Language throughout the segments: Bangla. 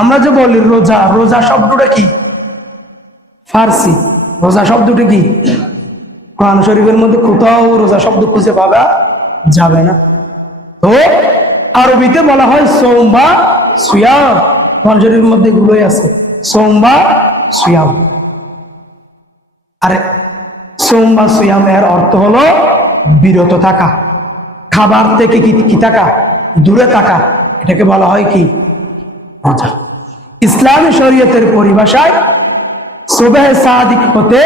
আমরা যে বলি রোজা, রোজা শব্দটা কি? ফার্সি। রোজা শব্দটা কি? কোরআন শরীফের মধ্যে কোথাও রোজা শব্দ খুঁজে পাওয়া যাবে না। তো আরবিতে বলা হয় সওম বা সিয়াম। কোরআন শরীফের মধ্যে এগুলোই আছে, সওম বা সিয়াম। আর সওম বা সিয়াম এর অর্থ হলো বিরত থাকা, খাবার থেকে কি থাকা, দূরে থাকা। এটাকে বলা হয় কি? রোজা। ইসলামী শরীয়তের পরিভাষায় সুবহে সাদিক হতে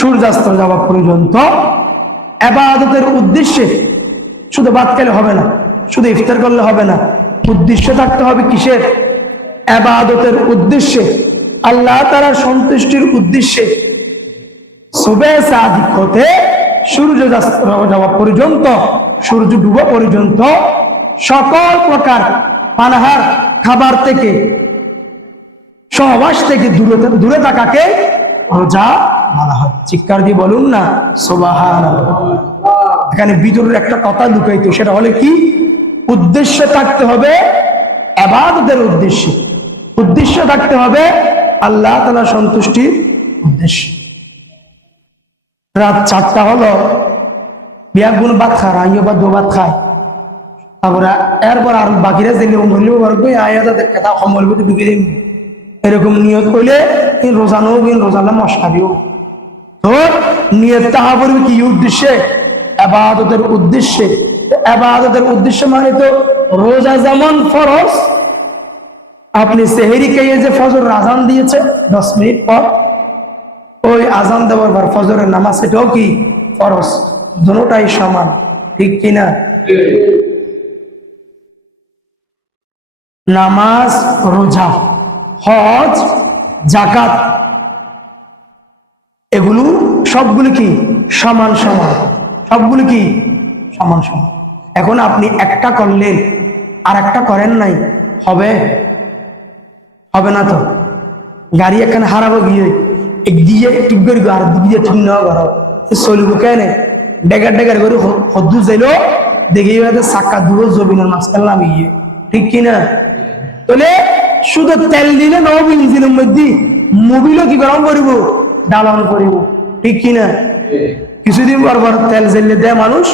সূর্যাস্ত যাওয়া পর্যন্ত ইবাদতের উদ্দেশ্যে, শুধু ভাত খেলে হবে না, শুধু ইফতার করলে হবে না, উদ্দেশ্য থাকতে হবে কিসের? ইবাদতের উদ্দেশ্যে, আল্লাহ তাআলার সন্তুষ্টির উদ্দেশ্যে। সুবহে সাদিক হতে সূর্যাস্ত যাওয়া পর্যন্ত, সূর্য ডুবা পর্যন্ত সকল প্রকার পানাহার, খাবার থেকে, সহবাস থেকে দূরে থাকাকে রোজা বলা হয়। চিৎকার দিয়ে বলুন না সুবহানাল্লাহ। এখানে ভিতরের একটা কথা লুকাইতো, সেটা হলে কি? উদ্দেশ্য থাকতে হবে ইবাদতের উদ্দেশ্যে, উদ্দেশ্য থাকতে হবে আল্লাহ তাআলার সন্তুষ্টির উদ্দেশ্যে। রাত 4টা হলো, বিয়াগুন ভাত খায়, আইও বা দো ভাত খায়, তারপরে এরপর আর বাকিরা দিলে মরলেও পারবে, আয়াত কথা সময়ের মধ্যে ঢুকে দিন, এরকম নিয়ত করলে রোজা নও, রোজালে মশারিও। তো নিয়ত তাহা করবে কি উদ্দেশ্যে? ইবাদতের উদ্দেশ্যে। ইবাদতের উদ্দেশ্য মানে তো রোজা যেমন ফরজ, আপনি সেহরি খেয়ে যে ফজর আজান দিয়েছে 10 মিনিট পর, ওই আজান দেওয়ার পর ফজরের নামাজ, এটাও কি ফরজ। দুটোটাই সমান, ঠিক কিনা? নামাজ, রোজা, হজ, যাকাত, এগুলো সবগুলো কি সমান সমান, সবগুলো কি সমান সমান। এখন আপনি একটা করলেন আর একটা করেন নাই, হবে? হবে না তো। গাড়ি এখানে হারাবো গিয়ে এক দিয়ে ঠিক করে আর দিয়ে ঠিক নেওয়া করো, চলব কেন? ডেগার ডেগার করে হদ্দু যাইলো, দেখি চাক্কা দুটো জমিনের মাঝখান নামে গিয়ে, ঠিক কিনা? তাহলে শুধু তেল দিলে নব, ইঞ্জিনের মধ্যে মোবিলও কি গরম করিব, ডালান করিব, ঠিক কিনা? কিছুদিন পর পর তেল জ্বালিয়ে দেয় মানুষ,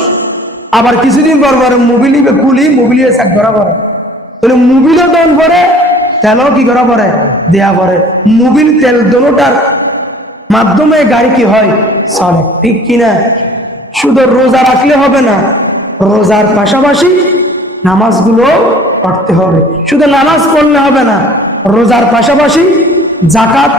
আবার কিছুদিন পর পর মোবিল খুলি, মোবিল চাক ধরা পড়ে। তাহলে মোবিলও দন পরে, তেলও কি করা পড়ে, দেয়া পড়ে। মোবিল তেল দোনোটার মাধ্যমে গাড়ি কি হয়, চলে, ঠিক কিনা? শুধু রোজা রাখলে হবে না, রোজার পাশাপাশি নামাজগুলো পড়তে হবে। শুধু নামাজ পড়লে হবে না, রোজার পাশাপাশি যাকাত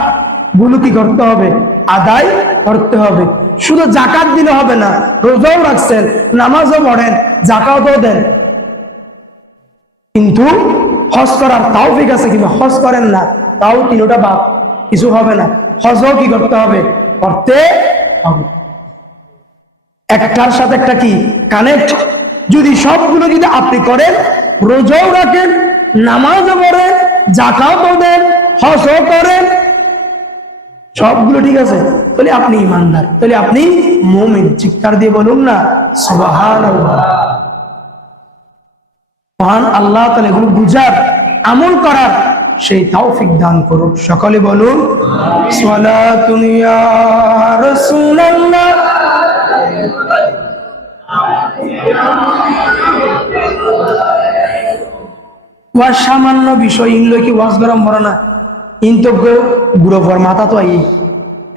গুলো কি করতে হবে, আদায় করতে হবে। শুধু যাকাত দিলে হবে না, রোজাও রাখছেন, নামাজও পড়েন, যাকাতও দেন, কিন্তু হজ করার তৌফিক আছে কিন্তু হজ করেন না, তাও তিনটা বাপ, কিছু হবে না। হজও কি করতে হবে, করতে হবে। একটার সাথে একটা কি কানেক্ট। যদি সবগুলো যদি আপনি করেন, রোজাও রাখেন, নামাজও পড়েন, যাকাতও দেন, হজও করেন, সবগুলো ঠিক আছে, তাহলে আপনি ইমানদার, তাহলে আপনি মুমিন। চিৎকার দিয়ে বলুন না সুবহানাল্লাহ। মহান আল্লাহ তাআলা এগুলো বুঝার, আমল করার সেই তৌফিক দান করুন। সকলে বলুন সালাতুন ইয়া রাসূলুল্লাহ। ওয়াজ সামান্য বিষয়, ইনলো কি ওয়াজ গরম ভরা না, ইন তো গুড়ো পর মাথা তো আই।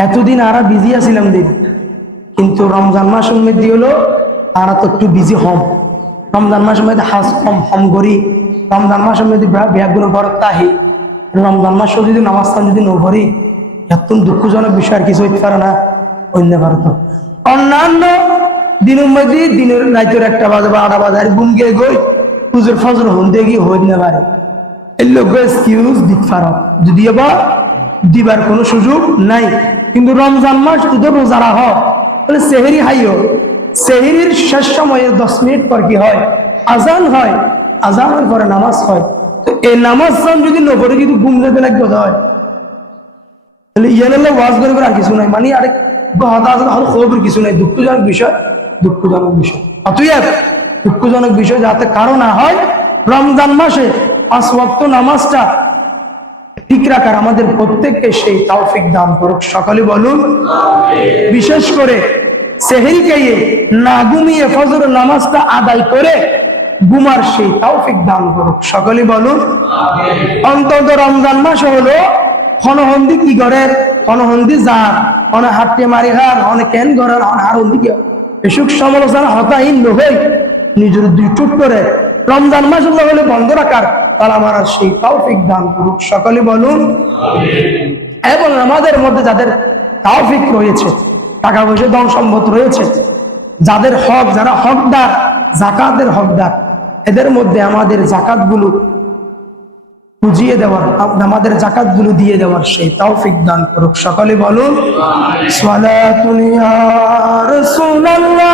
এতদিন আরা বিজি আছিলাম দিন, কিন্তু রমজান মাসের মধ্যে হলো আরা তো একটু বিজি হম। রমজান মাসের মধ্যে হাজ কম হম করি, রমজান মাসের মধ্যে ব্যাগগুলো বরত আহি, রমজান মাসেও যদি নামাজ যদি নভরি, এত দুঃখজনক বিষয় আর কিছু হইতে পারে না, অন্য ভারত। অন্যান্য দিনের মধ্যে দিনের রাইতের 1টা বাজে বা 8টা বাজে আর ঘুম গিয়ে গই পুজোর ফজর হন দিয়ে গিয়ে হইতে না পারে, এর লোক এক্সকিউজ দিতে পারো, যদিও বা দিবার কোনো সুযোগ নাই। কিন্তু রমজান মাস যদি রোজা রাখ, তাহলে সেহেরি হাইও, সেহেরির শেষ সময়ের 10 মিনিট পর কি হয়, আজান হয়, আজানের পরে নামাজ হয়। তো এই নামাজ যদি নপরে যদি ঘুম যেতে লাগবে হয়, তাহলে ইয়ালে ওয়াজ করবে আর কিছু নাই, মানে আরেক খবর কিছু নাই। দুঃখজনক বিষয়, দুঃখজনক বিষয়। অতএব দুঃখজনক বিষয় যাতে কারো না হয়, রমজান মাসে 5 ওয়াক্ত নামাজটা ঠিক রাখার আমাদের প্রত্যেককে সেই তৌফিক দান করুক, সকলে বলুন। বিশেষ করে সেহরি খাইয়ে না ঘুমিয়ে ফজর নামাজটা আদায় করে ঘুমার সেই তৌফিক দান করুক, সকলে বলুন। অন্তত রমজান মাস হলো হনহন্দি কি করে, হনহন্দি যার অনেক হাঁটতে মারি হার অনেক কেন করার আর দিকে এসব সমালোচনা হতাহীন নহই নিজের দুই টুট করে রমজান মাস হলে বন্ধ রাখার তালা মারার সেই তৌফিক দান করুক, সকলে বলুন। এবং আমাদের মধ্যে যাদের তৌফিক রয়েছে, টাকা পয়সা ধন সম্পদ রয়েছে, যাদের হক, যারা হকদার, যাকাতের হকদার, এদের মধ্যে আমাদের জাকাতগুলো বুঝিয়ে দেওয়ার, আমাদের জাকাতগুলো দিয়ে দেওয়ার সেই তৌফিক দান করুক, সকলে বলুন। সালাতুন ইয়া রাসূলুল্লাহ।